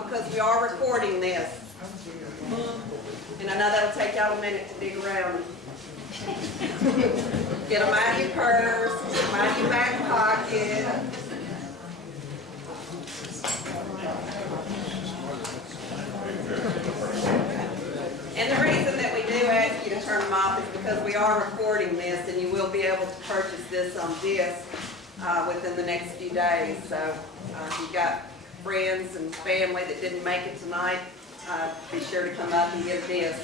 off because we are recording this. And I know that'll take y'all a minute to dig around. Get them out of your purse, get them out of your back pocket. And the reason that we do ask you to turn them off is because we are recording this, and you will be able to purchase this on disc within the next few days. So if you've got friends and family that didn't make it tonight, be sure to come up and get a disc.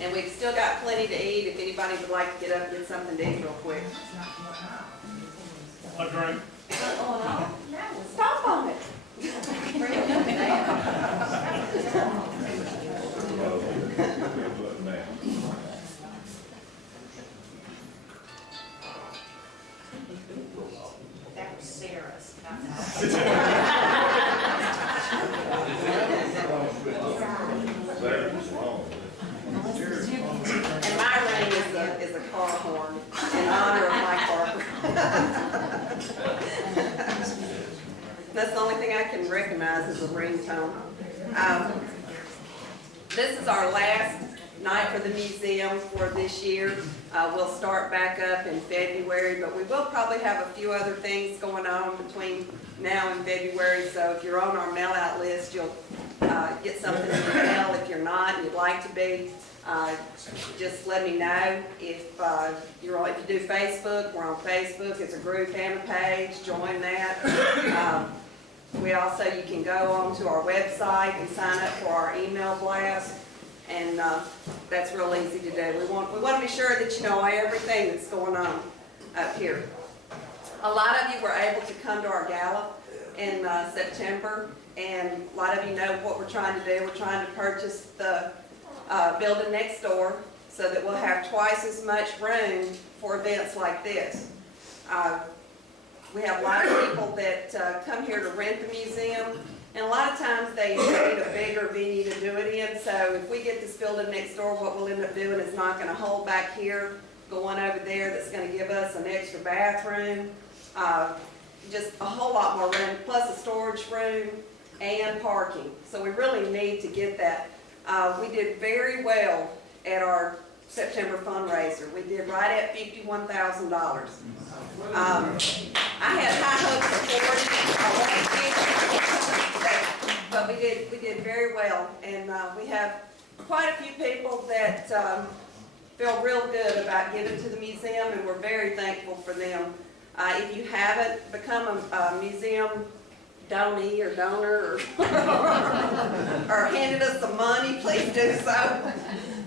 And we've still got plenty to eat if anybody would like to get up and get something to eat real quick. A drink. Stop on it. That was Sarah's, not that. And my ring is a car horn in honor of Mike Harper. That's the only thing I can recognize as a ringtone. This is our last night for the museum for this year. We'll start back up in February, but we will probably have a few other things going on between now and February. So if you're on our mail out list, you'll get something in your mail. If you're not and you'd like to be, just let me know. If you do Facebook, we're on Facebook. It's a group and a page. Join that. You can go onto our website and sign up for our email blast, and that's real easy to do. We want to be sure that you know everything that's going on up here. A lot of you were able to come to our gala in September, and a lot of you know what we're trying to do. We're trying to purchase the building next door so that we'll have twice as much room for events like this. We have a lot of people that come here to rent the museum, and a lot of times they need a bigger venue to do it in. So if we get this building next door, what we'll end up doing is not going to hold back here, go one over there that's going to give us an extra bathroom, just a whole lot more room, plus a storage room and parking. So we really need to get that. We did very well at our September fundraiser. We did right at $51,000. I had high hopes for 40, but we did very well, and we have quite a few people that feel real good about giving to the museum, and we're very thankful for them. If you haven't become a museum donee or donor or handed us some money, please do so.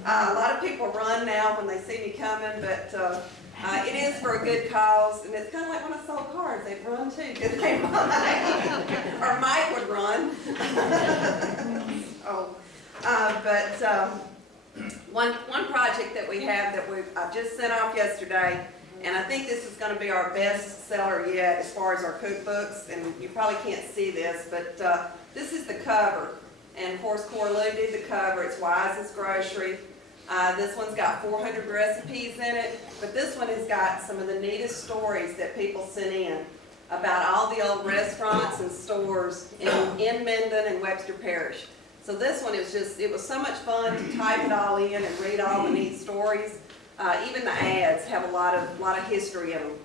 A lot of people run now when they see me coming, but it is for a good cause, and it's kind of like when I sold cars. They'd run too, didn't they? Or Mike would run. One project that we have that I just sent off yesterday, and I think this is going to be our best seller yet as far as our cookbooks, and you probably can't see this, but this is the cover. And of course, Corlew did the cover. It's Wise's Grocery. This one's got 400 recipes in it, but this one has got some of the neatest stories that people sent in about all the old restaurants and stores in Minden and Webster Parish. So this one is it was so much fun to type it all in and read all the neat stories. Even the ads have a lot of history in them.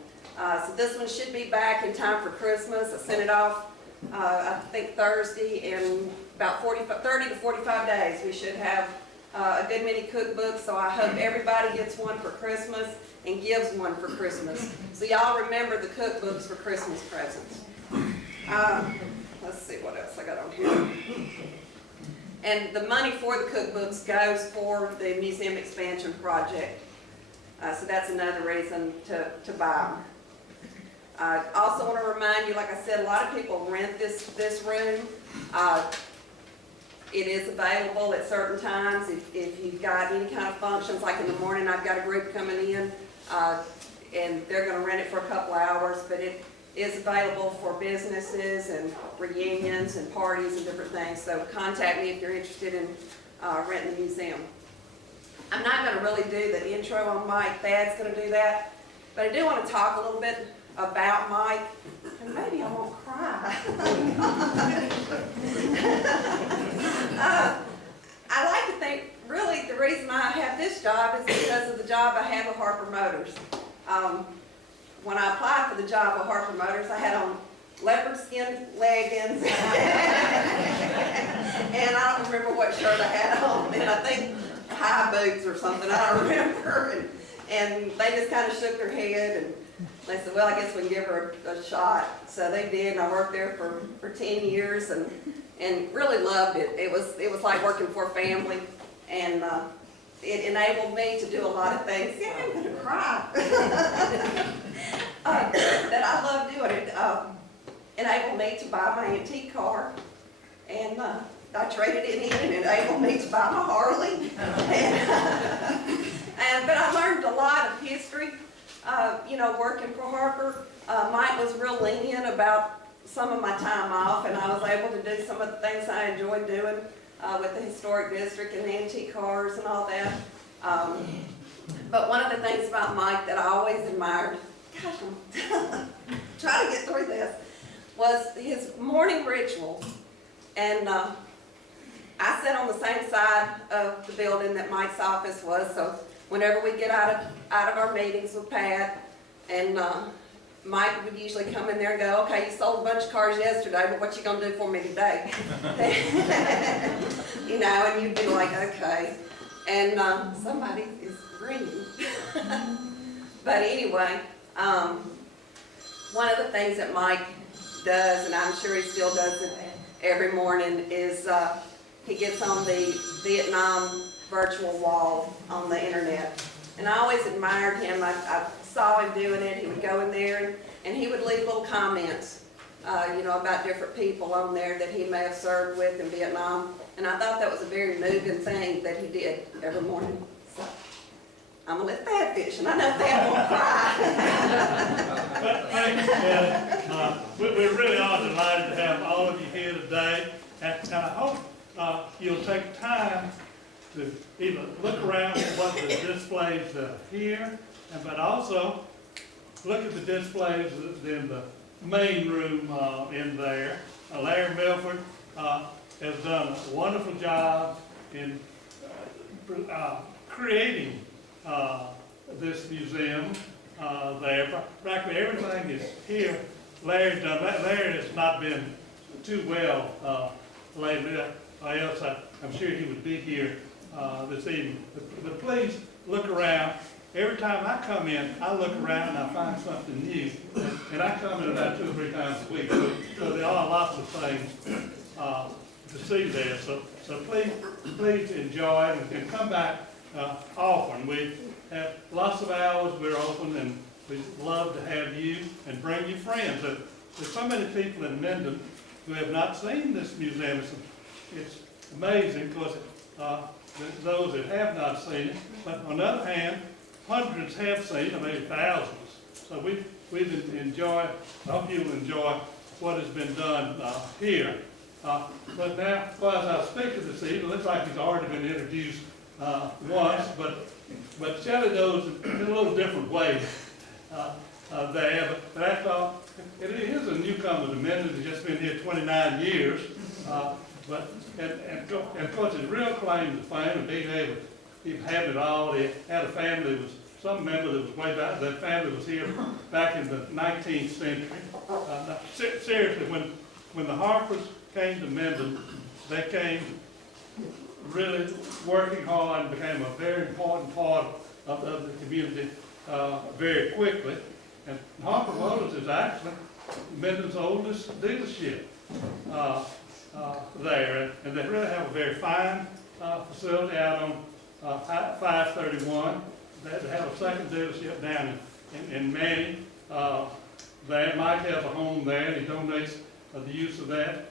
So this one should be back in time for Christmas. I sent it off, I think Thursday, in about 30 to 45 days. We should have a good many cookbooks, so I hope everybody gets one for Christmas and gives one for Christmas. So y'all remember the cookbooks for Christmas presents. Let's see what else I got on here. And the money for the cookbooks goes for the museum expansion project. So that's another reason to buy them. I also want to remind you, like I said, a lot of people rent this room. It is available at certain times. If you've got any kind of functions, like in the morning I've got a group coming in, and they're going to rent it for a couple hours, but it is available for businesses and reunions and parties and different things. So contact me if you're interested in renting the museum. I'm not going to really do the intro on Mike. Thad's going to do that. But I do want to talk a little bit about Mike, and maybe I won't cry. I like to think, really, the reason I have this job is because of the job I have at Harper Motors. When I applied for the job at Harper Motors, I had on leopard skin leggings, and I don't remember what shirt I had on, and I think high boots or something, I don't remember. And they just kind of shook their head, and they said, well, I guess we can give her a shot. So they did, and I worked there for 10 years, and really loved it. It was like working for a family, and it enabled me to do a lot of things. Yeah, I'm gonna cry. That I love doing it. Enabled me to buy my antique car, and I traded it in, and it enabled me to buy my Harley. But I learned a lot of history, working for Harper. Mike was real lenient about some of my time off, and I was able to do some of the things I enjoyed doing with the historic district and antique cars and all that. But one of the things about Mike that I always admired, gosh, I'm trying to get through this, was his morning rituals. And I sat on the same side of the building that Mike's office was, so whenever we get out of our meetings with Pat, and Mike would usually come in there and go, okay, you sold a bunch of cars yesterday, but what you gonna do for me today? And you'd be like, okay. And somebody is ringing. But anyway, one of the things that Mike does, and I'm sure he still does it every morning, is he gets on the Vietnam virtual wall on the internet. And I always admired him. I saw him doing it. He would go in there and he would leave little comments, about different people on there that he may have served with in Vietnam. And I thought that was a very moving thing that he did every morning. So I'm gonna let Thad fish, and I know Thad won't cry. Thank you, Kelly. We really are delighted to have all of you here today, and I hope you'll take time to either look around at what the displays that are here, but also look at the displays in the main room in there. Larry Milford has done a wonderful job in creating this museum there. Practically everything is here. Larry's done that. Larry has not been too well lately, or else I'm sure he would be here this evening. But please look around. Every time I come in, I look around and I find something new. And I come in about 2 or 3 times a week. So there are lots of things to see there. So please enjoy it and come back often. We have lots of hours we're open, and we'd love to have you and bring your friends. There's so many people in Minden who have not seen this museum. It's amazing because those that have not seen it. But on the other hand, hundreds have seen it, maybe thousands. So we've enjoyed, I hope you'll enjoy what has been done here. But now, as our speaker this evening, it looks like he's already been introduced once, but Shelley does it in a little different way there. But I thought, it is a newcomer to Minden. He's just been here 29 years. And of course, his real claim to fame and being able to keep having it all. He had a family, some member that was way back, that family was here back in the 19th century. Seriously, when the Harpers came to Minden, they came really working hard and became a very important part of the community very quickly. And Harper Motors is actually Minden's oldest dealership there. And they really have a very fine facility out on 531. They have a second dealership down in Manning. There, Mike has a home there, and he donates the use of that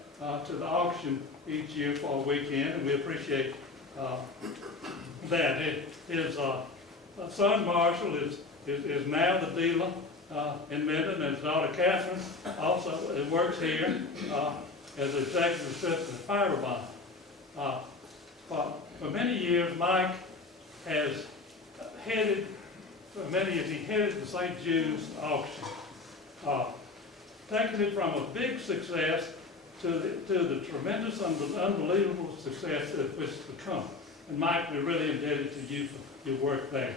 to the auction each year for a weekend, and we appreciate that. His son Marshall is now the dealer in Minden, and his daughter Catherine also works here as an executive assistant at Fiberbond. For many years, Mike has headed many as he headed the St. Jude's auction, taking it from a big success to the tremendous, unbelievable success that it's become. And Mike, we're really indebted to you for your work there.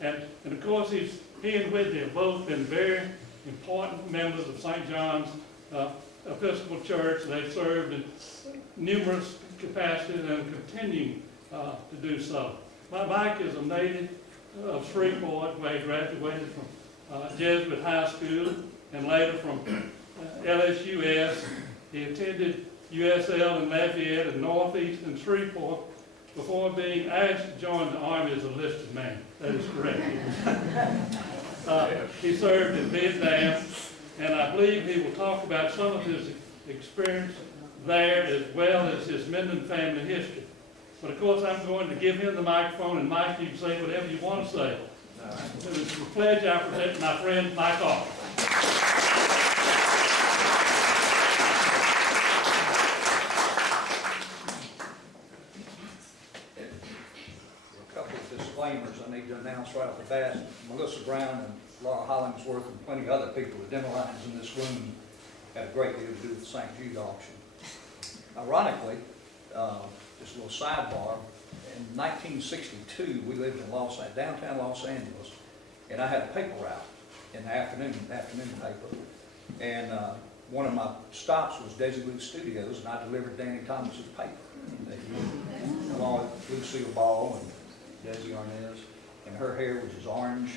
And of course, he and Whitney have both been very important members of St. John's Episcopal Church. They've served in numerous capacities and continue to do so. Mike is a native of Shreveport, where he graduated from Jesuit High School and later from LSUS. He attended USL in Lafayette and Northeastern Shreveport before being asked to join the Army as a enlisted man. That is correct. He served in Vietnam, and I believe he will talk about some of his experience there as well as his Minden family history. But of course, I'm going to give him the microphone, and Mike, you can say whatever you want to say. It's a pleasure I present my friend Mike Harper. A couple of disclaimers I need to announce right off the bat. Melissa Brown and Laura Hollingsworth and plenty of other people, the dental lines in this room, had a great deal to do with the St. Jude auction. Ironically, just a little sidebar, in 1962, we lived in downtown Los Angeles, and I had a paper route in the afternoon paper. And one of my stops was Desi Blue Studios, and I delivered Danny Thomas's paper, along with Lucille Ball and Desi Arnaz, and her hair was as orange.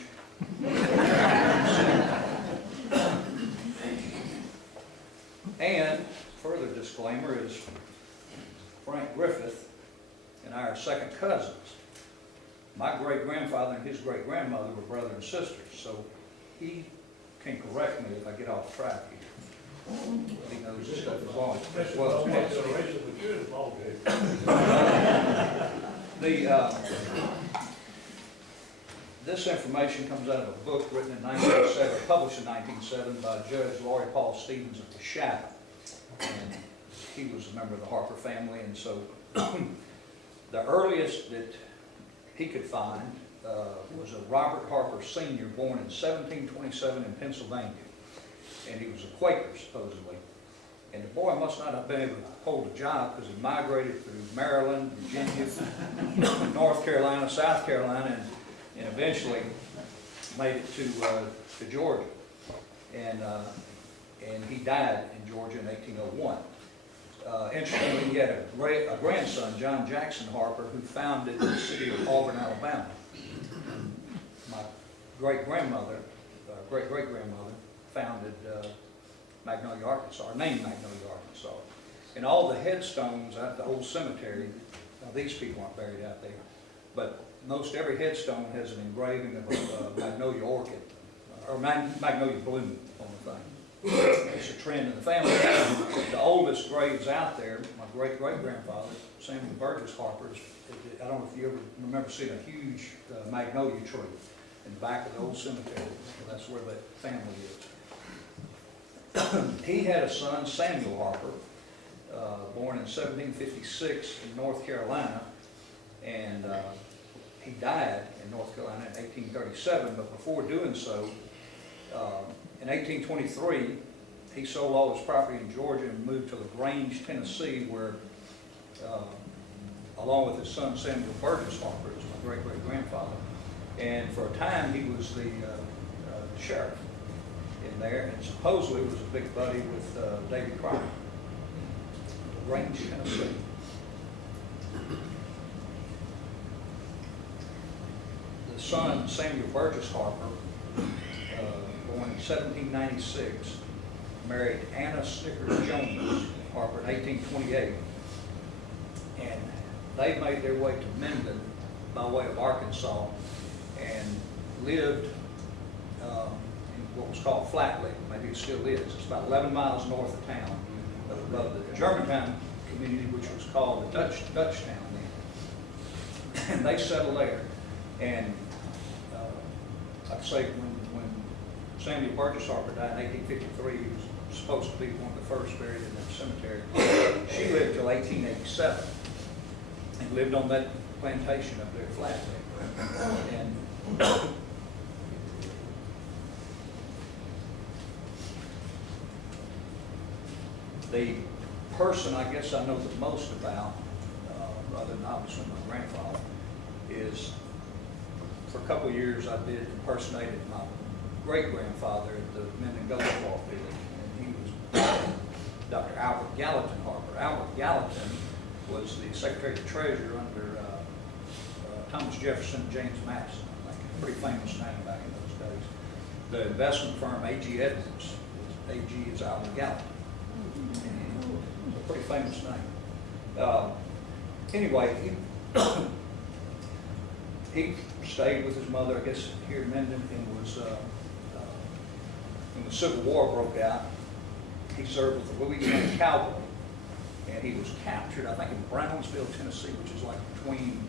And further disclaimer is Frank Griffith and I are second cousins. My great-grandfather and his great-grandmother were brother and sisters, so he can correct me if I get off track here. He knows this stuff as well as this information comes out of a book written in 1907, published in 1907 by Judge Laurie Paul Stevens of the Shadow. And he was a member of the Harper family, and so the earliest that he could find was a Robert Harper Sr., born in 1727 in Pennsylvania. And he was a Quaker, supposedly. And the boy must not have been able to hold a job because he migrated through Maryland, Virginia, North Carolina, South Carolina, and eventually made it to Georgia. And he died in Georgia in 1801. Interestingly, he had a grandson, John Jackson Harper, who founded the city of Auburn, Alabama. My great-grandmother, great-great-grandmother, founded Magnolia, Arkansas, or named Magnolia, Arkansas. And all the headstones at the old cemetery, now these people aren't buried out there, but most every headstone has an engraving of a magnolia orchid, or magnolia bloom on the thing. It's a trend in the family. The oldest graves out there, my great-great-grandfather, Samuel Burgess Harper, I don't know if you ever remember seeing a huge magnolia tree in the back of the old cemetery. That's where that family is. He had a son, Samuel Harper, born in 1756 in North Carolina, and he died in North Carolina in 1837, but before doing so, in 1823, he sold all his property in Georgia and moved to LaGrange, Tennessee, where, along with his son Samuel Burgess Harper, who's my great-great-grandfather, and for a time he was the sheriff in there, and supposedly was a big buddy with David Cryer, LaGrange, Tennessee. The son, Samuel Burgess Harper, born in 1796, married Anna Snickers Jones Harper in 1828, and they made their way to Minden by way of Arkansas and lived in what was called Flat Lake. Maybe it still is. It's about 11 miles north of town, above the Germantown community, which was called the Dutchtown then. And they settled there. And I'd say when Samuel Burgess Harper died in 1853, he was supposed to be one of the first buried in that cemetery. She lived till 1887. And lived on that plantation up there, flat there. And the person I guess I know the most about, other than obviously my grandfather, is for a couple of years I did impersonated my great-grandfather at the Minden Cemetery, and he was Dr. Albert Gallatin Harper. Albert Gallatin was the Secretary of the Treasury under Thomas Jefferson and James Madison, I think. A pretty famous name back in those days. The investment firm A.G. Edwards, A.G. is Albert Gallatin. It's a pretty famous name. Anyway, he stayed with his mother, I guess, here in Minden, and was, when the Civil War broke out, he served with the Louisiana Cavalry, and he was captured, I think, in Brownsville, Tennessee, which is like between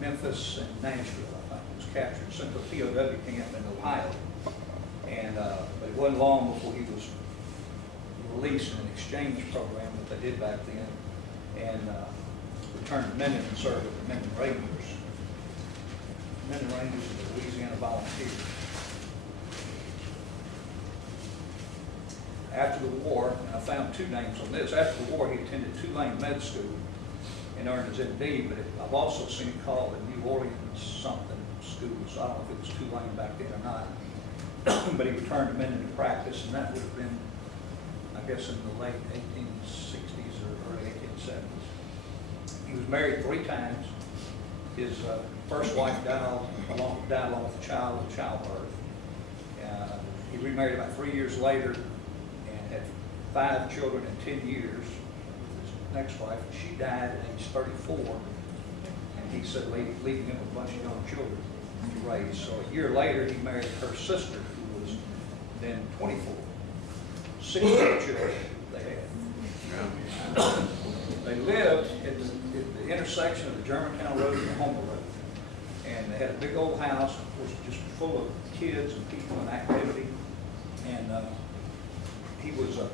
Memphis and Nashville, I think. He was captured, sent to a POW camp in Ohio, and but it wasn't long before he was released in an exchange program that they did back then, and returned to Minden and served with the Minden Rangers. Minden Rangers are the Louisiana Volunteers. After the war, and I found two names on this, after the war he attended Tulane Med School and earned his MD, but I've also seen it called the New Orleans something school, so I don't know if it was Tulane back then or not. But he returned to Minden to practice, and that would have been, I guess, in the late 1860s or early 1870s. He was married 3 times. His first wife died along with a child in childbirth. He remarried about 3 years later and had 5 children in 10 years with his next wife. She died at age 34, and he said leaving him with a bunch of young children to raise. So a year later, he married her sister, who was then 24. 16 children they had. They lived at the intersection of the Germantown Road and the Homer Road. And they had a big old house, of course, just full of kids and people and activity. And he was a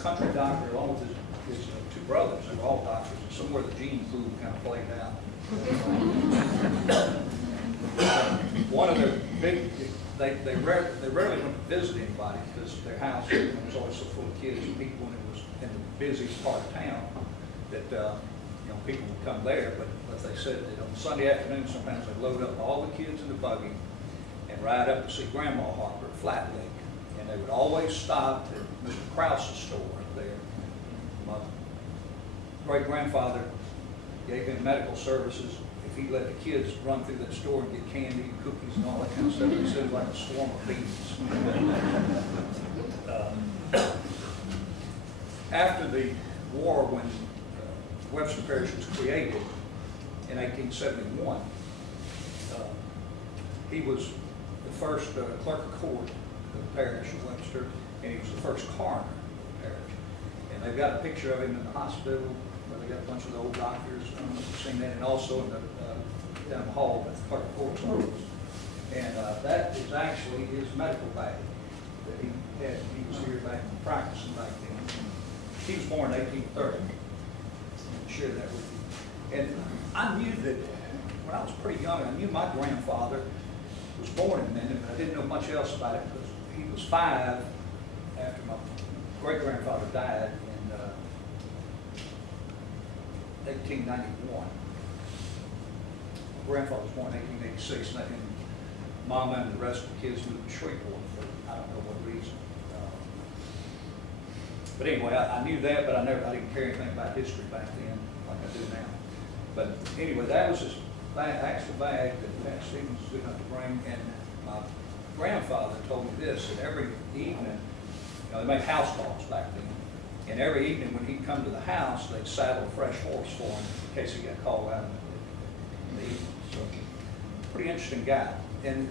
country doctor along with his 2 brothers. They were all doctors. Somewhere the gene pool kind of played out. One of their big, they rarely went to visit anybody because their house was always so full of kids and people, and it was in the busiest part of town that people would come there. But they said that on Sunday afternoon sometimes they'd load up all the kids in the buggy and ride up to see Grandma Harper at Flat Lake. And they would always stop at Mr. Krause's store up there. My great-grandfather gave him medical services. If he let the kids run through that store and get candy and cookies and all that kind of stuff, he said it was like a swarm of bees. After the war, when Webster Parish was created in 1871, he was the first clerk of court of the parish of Webster, and he was the first coroner of the parish. And they've got a picture of him in the hospital where they got a bunch of the old doctors. I don't know if you've seen that, and also in the down the hall at the clerk of court's office. And that is actually his medical bag that he had. He was here back practicing back then. He was born in 1830. I'll share that with you. And I knew that when I was pretty young, I knew my grandfather was born in Minden, but I didn't know much else about it because he was 5 after my great-grandfather died in 1891. My grandfather was born in 1886, and Mama and the rest of the kids moved to Shreveport for I don't know what reason. But anyway, I knew that, but I didn't care anything about history back then like I do now. But anyway, that was his actual bag that Pat Stevens was good enough to bring. And my grandfather told me this, that every evening, they make house calls back then, and every evening when he'd come to the house, they'd saddle a fresh horse for him in case he got called out in the evening. So, pretty interesting guy. And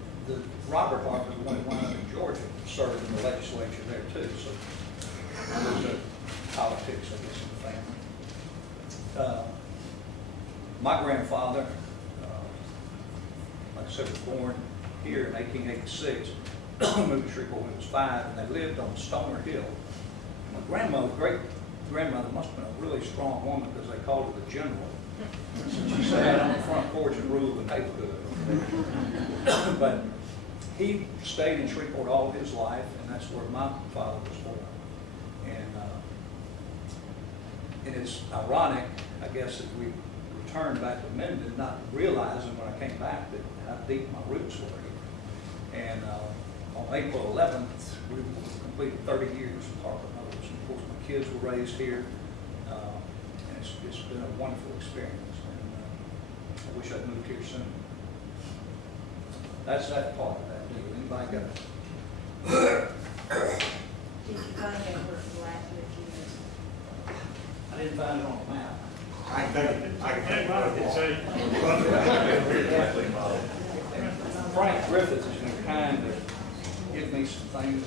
Robert Harper, the one who went up in Georgia, served in the legislature there too. So there's politics, I guess, in the family. My grandfather, like I said, was born here in 1886. Moved to Shreveport when he was 5, and they lived on Stoner Hill. My grandmother, great-grandmother, must have been a really strong woman because they called her the General. She sat on the front porch and ruled the neighborhood. But he stayed in Shreveport all his life, and that's where my father was born. And it's ironic, I guess, that we returned back to Minden, not realizing when I came back that how deep my roots were here. And on April 11th, we completed 30 years of Harper Family. Of course, my kids were raised here, and it's been a wonderful experience. And I wish I'd moved here sooner. That's that part of that deal. Anybody got it? Did you find out where the last years? I didn't find it on the map. Frank Griffith has been kind to give me some things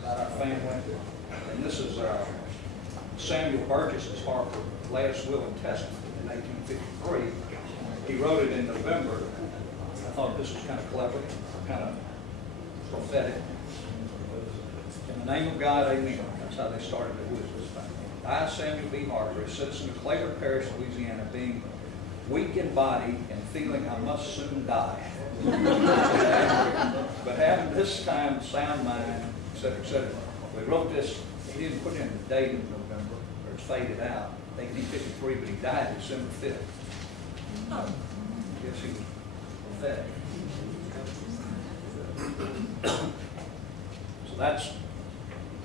about our family. And this is Samuel Burgess's Harper last will and testament in 1853. He wrote it in November. I thought this was kind of clever, kind of prophetic. In the name of God, amen. That's how they started the Woods. I, Samuel B. Harper, a citizen of Claiborne Parish, Louisiana, being weak in body and feeling I must soon die, but having this time sound mind, etc., etc. We wrote this. He didn't put in the date of November, or it's faded out, 1853, but he died December 5th. I guess he was prophetic. So that's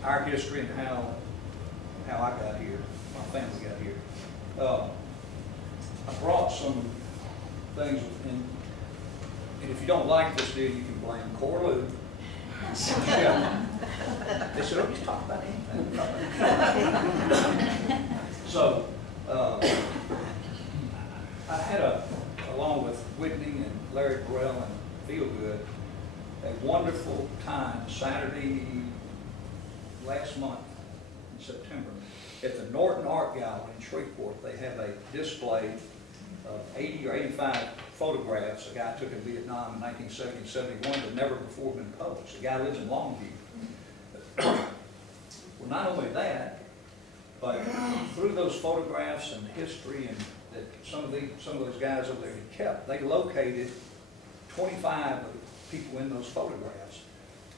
our history and how I got here, my family got here. I brought some things, and if you don't like this deal, you can blame Corlew. They said, oh, just talk about anything. So, I had along with Whitney and Larry Burrell and Feelgood, a wonderful time Saturday last month in September. At the Norton Art Gallery in Shreveport, they have a display of 80 or 85 photographs a guy took in Vietnam in 1970 and 71 that never before been published. The guy lives in Longview. Well, not only that, but through those photographs and history and that some of those guys over there had kept, they located 25 of the people in those photographs,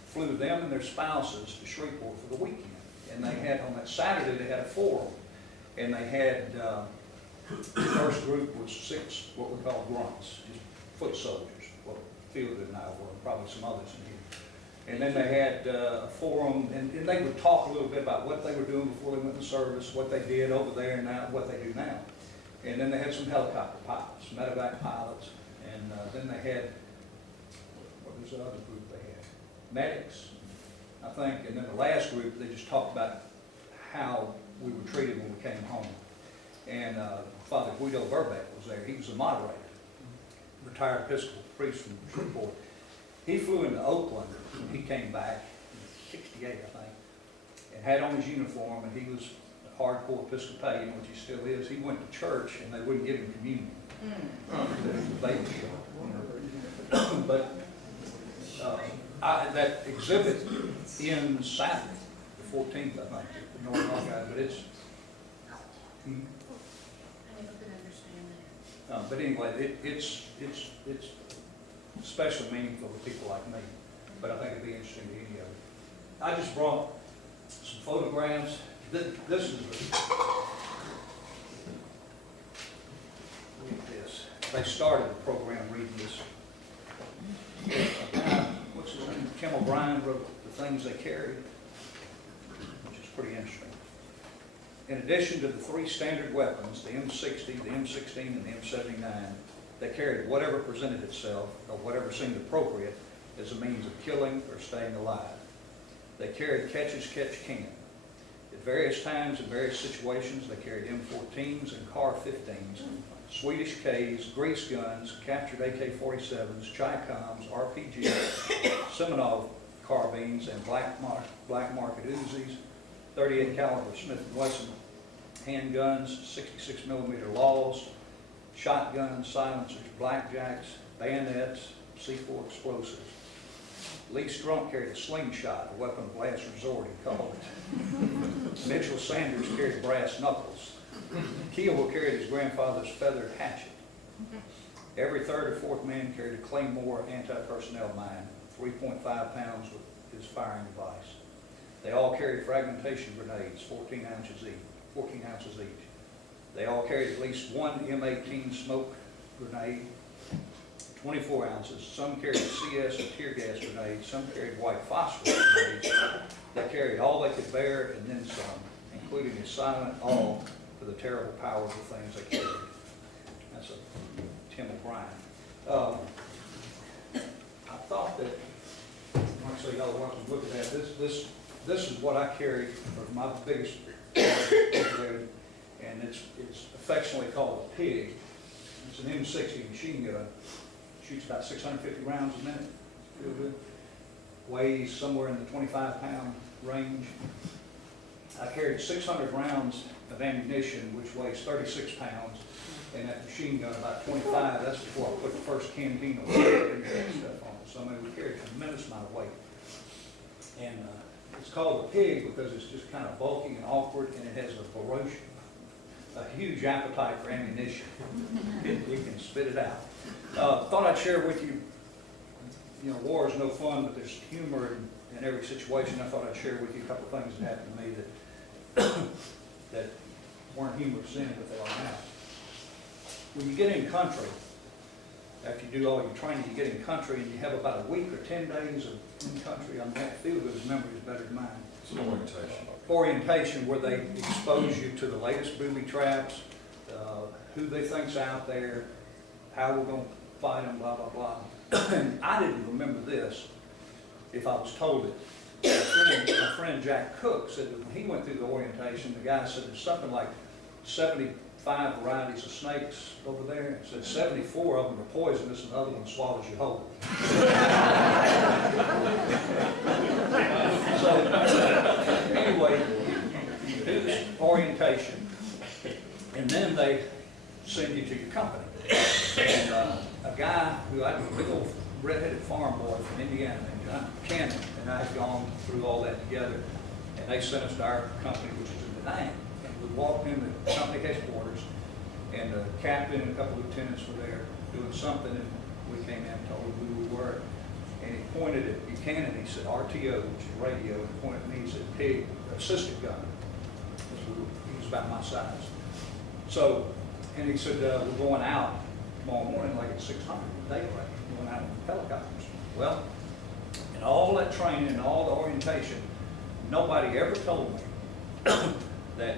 flew them and their spouses to Shreveport for the weekend. And they had, on that Saturday, they had a forum. And they had, the first group was 6, what we call grunts, just foot soldiers. Well, Fielded and I were, probably some others in here. And then they had a forum, and they would talk a little bit about what they were doing before they went in service, what they did over there and now, what they do now. And then they had some helicopter pilots, medevac pilots, and then they had, what was the other group they had? Medics, I think, and then the last group, they just talked about how we were treated when we came home. And Father Guido Verbeck was there. He was the moderator, retired Episcopal priest from Shreveport. He flew into Oakland when he came back in '68, I think, and had on his uniform, and he was a hardcore Episcopalian, which he still is. He went to church, and they wouldn't give him communion. Baby shower. But that exhibit ends Saturday, the 14th, I think, at the Northern Archive, but it's... I never could understand that. But anyway, it's especially meaningful to people like me, but I think it'd be interesting to any of you. I just brought some photographs. This is look at this. They started the program reading this. What's his name? Kim O'Brien wrote The Things They Carried, which is pretty interesting. In addition to the 3 standard weapons, the M60, the M16, and the M79, they carried whatever presented itself, or whatever seemed appropriate, as a means of killing or staying alive. They carried catch-as-catch-can. At various times and various situations, they carried M14s and CAR-15s, Swedish Ks, grease guns, captured AK-47s, Chi-Coms, RPGs, Seminole carbines, and black market Uzis, 38 caliber Smith & Wesson handguns, 66 millimeter laws, shotguns, silencers, blackjacks, bayonets, C4 explosives. Lee Strunk carried a slingshot, a weapon of last resort, he called it. Mitchell Sanders carried brass knuckles. Kiowa carried his grandfather's feathered hatchet. Every third or fourth man carried a Claymore anti-personnel mine, 3.5 pounds with his firing device. They all carried fragmentation grenades, 14 ounces each. They all carried at least one M18 smoke grenade, 24 ounces. Some carried CS or tear gas grenades. Some carried white phosphorus grenades. They carried all they could bear and then some, including a silent awe for the terrible power of the things they carried. That's a Tim O'Brien. I thought that, actually, y'all want to look at that. This is what I carried for my biggest project, and it's affectionately called a pig. It's an M60 machine gun. Shoots about 650 rounds a minute. Feel good. Weighs somewhere in the 25-pound range. I carried 600 rounds of ammunition, which weighs 36 pounds, and that machine gun about 25. That's before I put the first canteen of and that stuff on it. So I mean, we carried a tremendous amount of weight. And it's called a pig because it's just kind of bulky and awkward, and it has a huge appetite for ammunition. It can spit it out. Thought I'd share with you, war is no fun, but there's humor in every situation. I thought I'd share with you a couple of things that happened to me that weren't humorous then, but they are now. When you get in country, after you do all your training, you get in country and you have about a week or 10 days of in country. On that field, his memory is better than mine. It's an orientation. Orientation, where they expose you to the latest booby traps, who they think's out there, how we're going to fight them, blah, blah, blah. And I didn't remember this if I was told it. My friend Jack Cook said that when he went through the orientation, the guy said there's something like 75 varieties of snakes over there. He said 74 of them are poisonous and the other one swallows you whole. So anyway, you do this orientation, and then they send you to your company. And a guy who I was a big old redheaded farm boy from Indiana named John Buchanan, and I had gone through all that together, and they sent us to our company, which is in Da Nang. And we walked in the company headquarters, and the captain and a couple of lieutenants were there doing something, and we came in and told him who we were. And he pointed at Buchanan, he said RTO, which is radio, and pointed at me, he said pig, assistant gunner. He was about my size. So, and he said, we're going out tomorrow morning like at 600 daylight, going out in helicopters. Well, in all that training and all the orientation, nobody ever told me that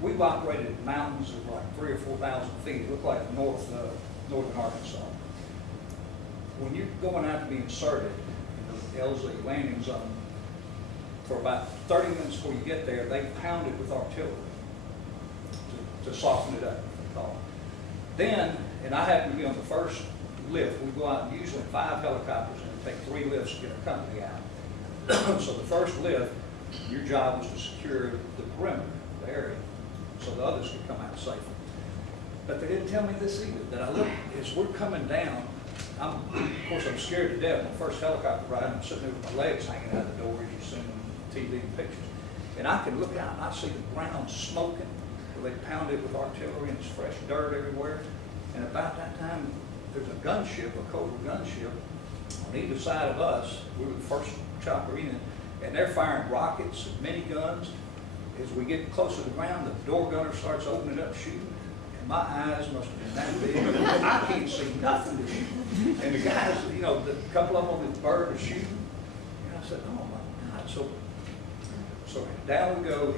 we've operated in mountains of like 3,000 or 4,000 feet. It looked like northern Arkansas. When you're going out to be inserted in the LZ landing zone, for about 30 minutes before you get there, they pound it with artillery to soften it up. Then, and I happen to be on the first lift. We go out usually 5 helicopters, and it take 3 lifts to get our company out. So the first lift, your job was to secure the perimeter, the area, so the others could come out safely. But they didn't tell me this either, that I look, as we're coming down, of course I'm scared to death. My first helicopter ride, I'm sitting there with my legs hanging out the door, as you see on TV and pictures. And I can look out and I see the ground smoking, where they pound it with artillery and it's fresh dirt everywhere. And about that time, there's a gunship, a Cobra gunship, on either side of us. We were the first chopper in, and they're firing rockets and miniguns. As we get close to the ground, the door gunner starts opening up shooting. And my eyes must have been that big. I can't see nothing to shoot. And the guys, the couple of them on the bird are shooting. And I said, oh my God. So down we go,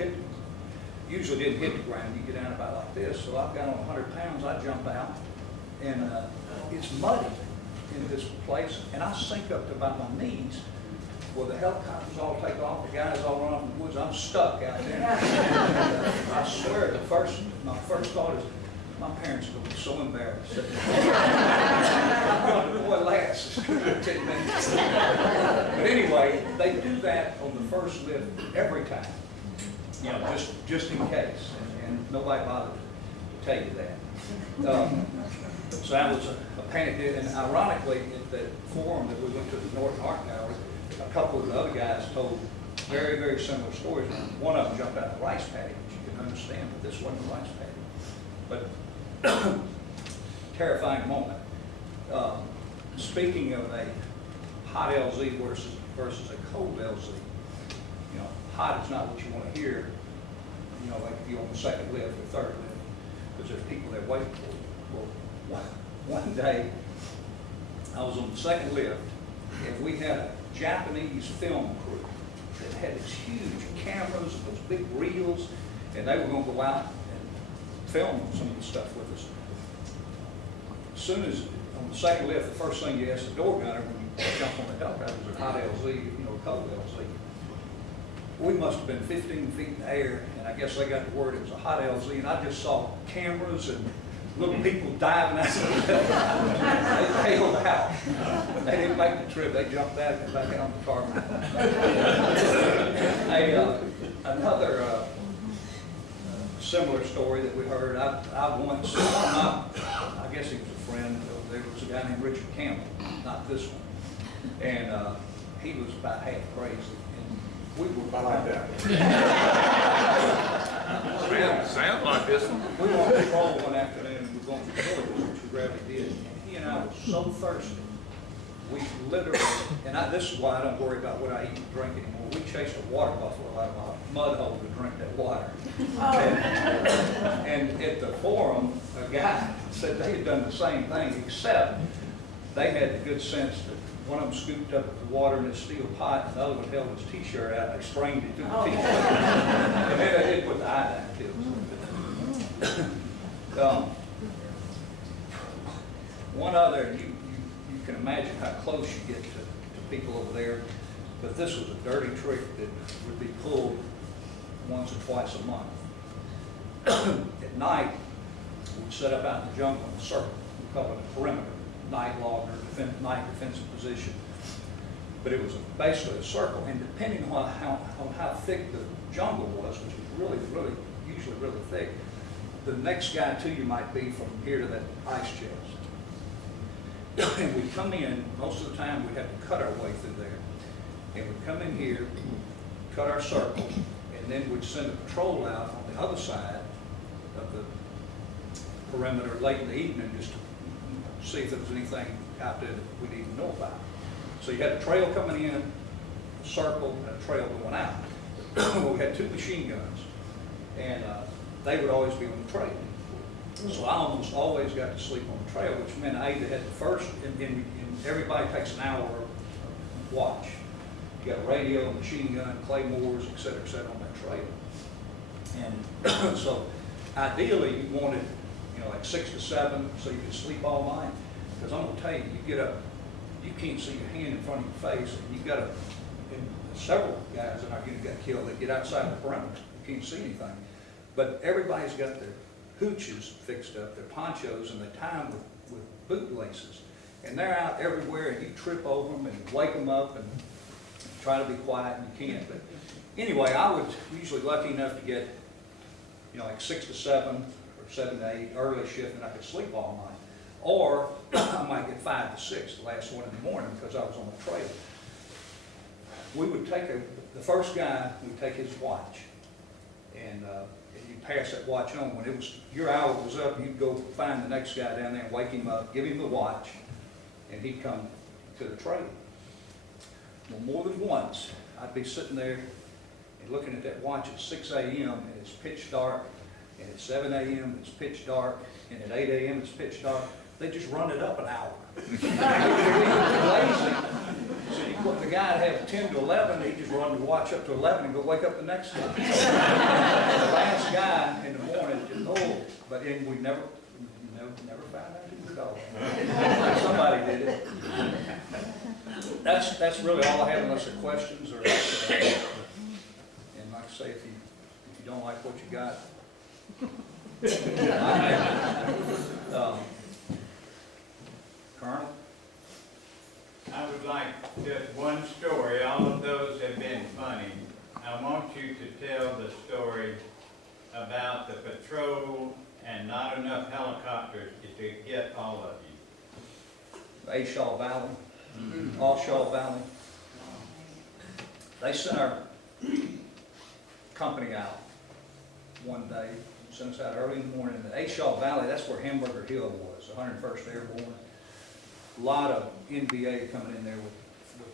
usually didn't hit the ground. You get down about like this. So I've got on 100 pounds, I jump out. And it's muddy in this place. And I sink up to about my knees. Well, the helicopters all take off, the guys all run off in the woods. I'm stuck out there. And, I swear, my first thought is, my parents are going to be so embarrassed. Boy, lasts 10 minutes. But anyway, they do that on the first lift every time, just in case, and nobody bothered to tell you that. So that was a panic. And ironically, at that forum that we went to the North Art Gallery, a couple of the other guys told very, very similar stories. One of them jumped out of the rice paddy, which you can understand, but this wasn't a rice paddy. But terrifying moment. Speaking of a hot LZ versus a cold LZ, you know, hot is not what you want to hear, you know, like if you're on the second lift or third lift, because there's people that wait for you. Well, one day, I was on the second lift, and we had a Japanese film crew that had these huge cameras and those big reels, and they were going to go out and film some of the stuff with us. As soon as, on the second lift, the first thing you ask the door gunner when you jump on the helicopter was a hot LZ, you know, a cold LZ. We must have been 15 feet in the air, and I guess they got the word it was a hot LZ, and I just saw cameras and little people diving out of the They bailed out. They didn't make the trip. They jumped out and got back out on the tarmac. Another similar story that we heard, I once, I guess he was a friend, there was a guy named Richard Campbell, not this one, and he was about half crazy, and we were about that. Sounds like this one. We were on patrol one afternoon, and we were going through villages, which we rarely did, and he and I were so thirsty, we literally, and this is why I don't worry about what I eat and drink anymore, we chased a water buffalo out of a mud hole to drink that water. And at the forum, a guy said they had done the same thing, except they had the good sense that one of them scooped up the water in a steel pot, and the other one held his t-shirt out, and they strained it through the t-shirt. And then they did put the iodine pills. One other, and you can imagine how close you get to people over there, but this was a dirty trick that would be pulled once or twice a month. At night, we'd set up out in the jungle in a circle. We call it a perimeter, night log or night defensive position. But it was basically a circle, and depending on how thick the jungle was, which was really, usually really thick, the next guy to you might be from here to that ice chest. And we'd come in, most of the time we'd have to cut our way through there. And we'd come in here, cut our circle, and then we'd send a patrol out on the other side of the perimeter late in the evening just to see if there was anything out there that we didn't know about. So you had a trail coming in, a circle, and a trail going out. Well, we had two machine guns, and they would always be on the trail. So I almost always got to sleep on the trail, which meant I either had the first, and everybody takes an hour watch. You got a radio, a machine gun, claymores, et cetera, on that trail. And so ideally you wanted, you know, like 6 to 7 so you could sleep all night. Because I'm gonna tell you, you get up, you can't see your hand in front of your face, and you've got to, and several guys in our unit got killed, they get outside the perimeter, you can't see anything. But everybody's got their hooches fixed up, their ponchos, and they tie them with boot laces. And they're out everywhere, and you trip over them and wake them up and try to be quiet, and you can't. But anyway, I was usually lucky enough to get, you know, like 6 to 7 or 7 to 8 early shift, and I could sleep all night. Or I might get 5 to 6, the last one in the morning, because I was on the trail. We would take the first guy would take his watch, and you'd pass that watch on. When it was your hour was up, you'd go find the next guy down there and wake him up, give him the watch, and he'd come to the trail. Well, more than once, I'd be sitting there and looking at that watch at 6 a.m. and it's pitch dark, and at 7 a.m. it's pitch dark, and at 8 a.m. it's pitch dark. They just run it up an hour. Lazy. So you put the guy to have 10 to 11, he just run the watch up to 11 and go wake up the next guy. The last guy in the morning just, oh, but then we never found out who was dog. Somebody did it. That's really all I have unless there are questions or, and like I say, if you don't like what you got, Colonel? I would like just one story. All of those have been funny. I want you to tell the story about the patrol and not enough helicopters to get all of you. Ashaw Valley, Allshaw Valley. They sent our company out one day, sent us out early in the morning. The Ashaw Valley, that's where Hamburger Hill was, 101st Airborne. A lot of NBA coming in there with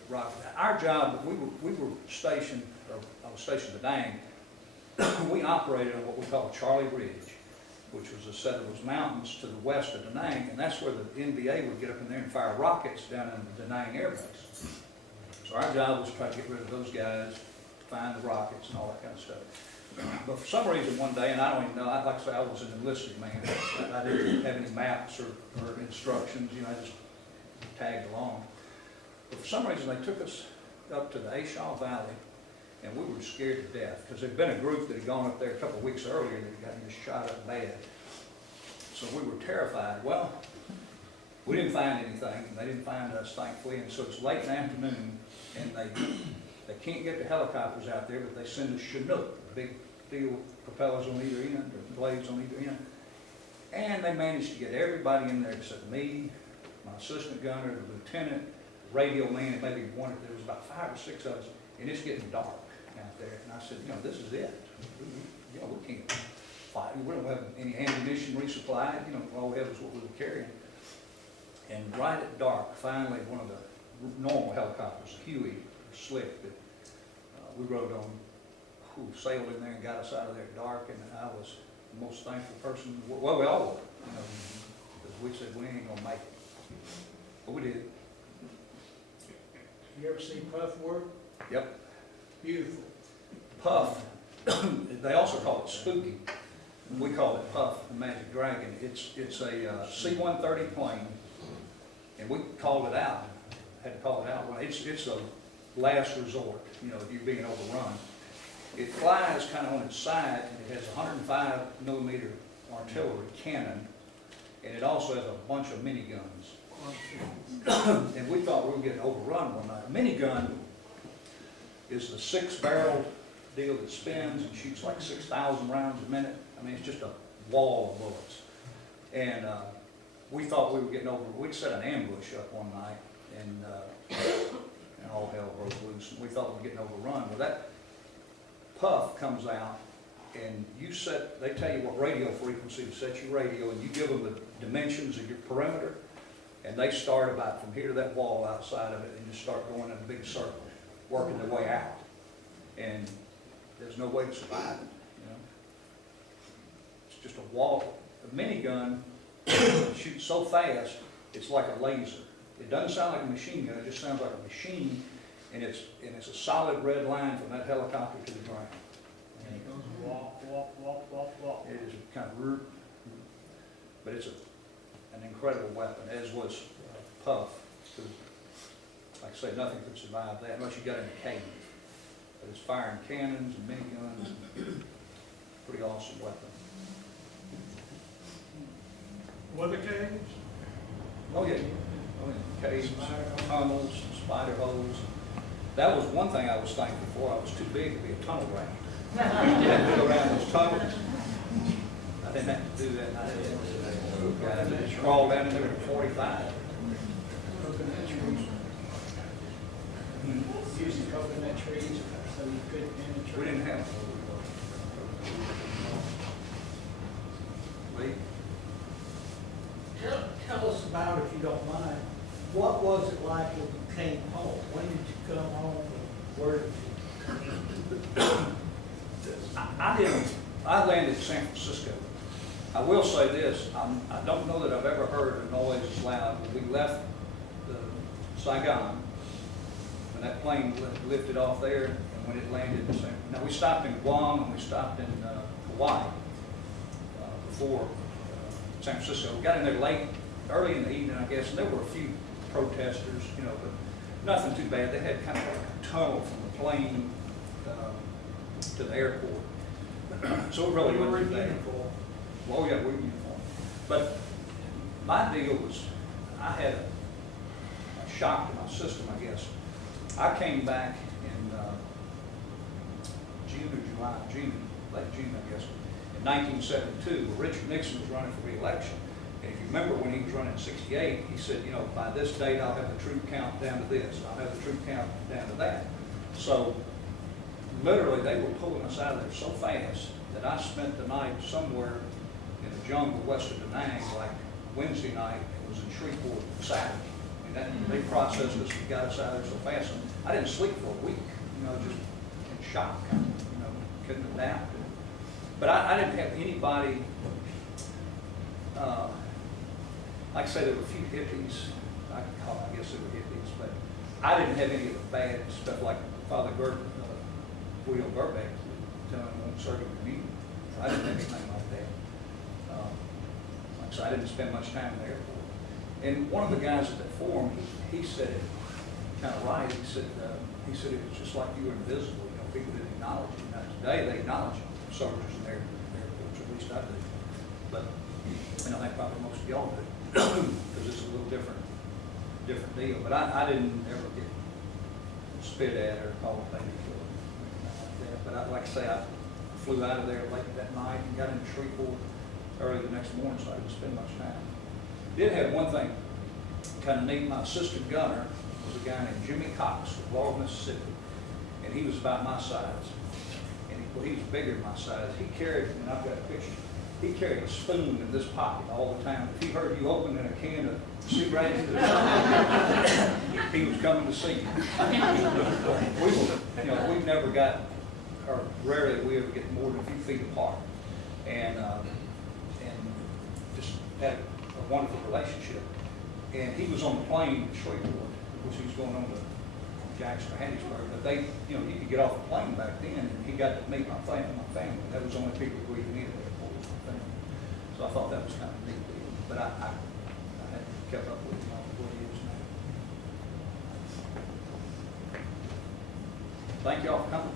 rock. Our job, we were stationed, or I was stationed at Dang. We operated on what we call Charlie Ridge, which was a set of those mountains to the west of Da Nang, and that's where the NBA would get up in there and fire rockets down in the Da Nang Air Base. So our job was to try to get rid of those guys, find the rockets and all that kind of stuff. But for some reason one day, and I don't even know, like I say, I was an enlisted man. I didn't have any maps or instructions, you know, I just tagged along. But for some reason, they took us up to the Ashaw Valley, and we were scared to death, because there'd been a group that had gone up there a couple of weeks earlier that had gotten just shot up bad. So we were terrified. Well, we didn't find anything, and they didn't find us, thankfully, and so it's late in the afternoon, and they can't get the helicopters out there, but they send us Chinook, big steel propellers on either end, or blades on either end. And they managed to get everybody in there except me, my assistant gunner, the lieutenant, the radio man, and maybe one, there was about 5 or 6 of us, and it's getting dark out there. And I said, you know, this is it. You know, we can't fight. We don't have any ammunition resupplied. You know, all we have is what we were carrying. And right at dark, finally, one of the normal helicopters, a Huey, Slick, that we rode on, who sailed in there and got us out of there at dark, and I was the most thankful person. Well, we all were, you know, because we said we ain't gonna make it. But we did. You ever see Puff work? Yep. Beautiful. Puff, they also call it Spooky. We call it Puff, the Magic Dragon. It's a C-130 plane, and we called it out. Had to call it out. It's a last resort, you know, if you're being overrun. It flies kind of on its side, and it has a 105 millimeter artillery cannon, and it also has a bunch of miniguns. And we thought we were getting overrun one night. A minigun is the 6-barrel deal that spins and shoots like 6,000 rounds a minute. I mean, it's just a wall of bullets. And we thought we were getting over. We'd set an ambush up one night, and all hell broke loose. And we thought we were getting overrun. Well, that Puff comes out, and they tell you what radio frequency to set your radio, and you give them the dimensions of your perimeter, and they start about from here to that wall outside of it, and just start going in a big circle, working their way out. And there's no way to survive it, you know. It's just a wall. A minigun shoots so fast, it's like a laser. It doesn't sound like a machine gun, it just sounds like a machine, and it's a solid red line from that helicopter to the ground. And it goes walk, walk, walk, walk, walk. It is kind of, but it's an incredible weapon, as was Puff. Because, like I say, nothing could survive that unless you got in a cave. But it's firing cannons and miniguns. Pretty awesome weapon. Weather caves? Oh yeah. Oh yeah. Caves, tunnels, spider holes. That was one thing I was thankful for. I was too big to be a tunnel rat. I had to go around those tunnels. I didn't have to do that. I didn't just crawl down in there at 45. Coconut trees. Using coconut trees so you couldn't penetrate. We didn't have. Lee? Tell us about, if you don't mind, what was it like when you came home? When did you come home, and where did you? I landed in San Francisco. I will say this, I don't know that I've ever heard a noise as loud. When we left Saigon, when that plane lifted off there, and when it landed in San Francisco. Now, we stopped in Guam and we stopped in Hawaii before San Francisco. We got in there late, early in the evening, I guess, and there were a few protesters, you know, but nothing too bad. They had kind of like a tunnel from the plane to the airport. So it really wasn't too bad. Well, yeah, we were uniform. But my deal was, I had a shock to my system, I guess. I came back in June or July, late June, I guess, in 1972, where Richard Nixon was running for re-election. And if you remember when he was running in 68, he said, you know, by this date, I'll have the troop count down to this, I'll have the troop count down to that. So literally, they were pulling us out of there so fast that I spent the night somewhere in the jungle west of Da Nang, like Wednesday night, it was in Shreveport Saturday. And that, they processed us and got us out of there so fast, and I didn't sleep for a week, you know, just in shock, kind of, you know, couldn't adapt. But I didn't have anybody, like I say, there were a few hippies, I guess they were hippies, but I didn't have any of the bad stuff like Father William Burbank telling them won't serve a communion. I didn't have anything like that. Like I said, I didn't spend much time in the airport. And one of the guys at that forum, he said it kind of right. He said it was just like you were invisible. You know, people didn't acknowledge you. Now today they acknowledge soldiers in their airports, at least I do. But I think probably most of y'all do, because it's a little different deal. But I didn't ever get spit at or called a baby killer or anything like that. But like I say, I flew out of there late that night and got into Shreveport early the next morning, so I didn't spend much time. Did have one thing kind of neat. My assistant gunner was a guy named Jimmy Cox of Laurel, Mississippi, and he was about my size. And he was bigger than my size. He carried, and I've got a picture, he carried a spoon in this pocket all the time. If he heard you opening a can of cigarettes, he was coming to see you. We've never got, or rarely we ever get more than a few feet apart, and just had a wonderful relationship. And he was on the plane to Shreveport, which he was going on to Jackson or Hattiesburg, but they, you could get off the plane back then, and he got to meet my family. That was the only people who even needed the airport was my family. So I thought that was kind of a neat deal. But I hadn't kept up with him on what he is now. Thank you all for coming.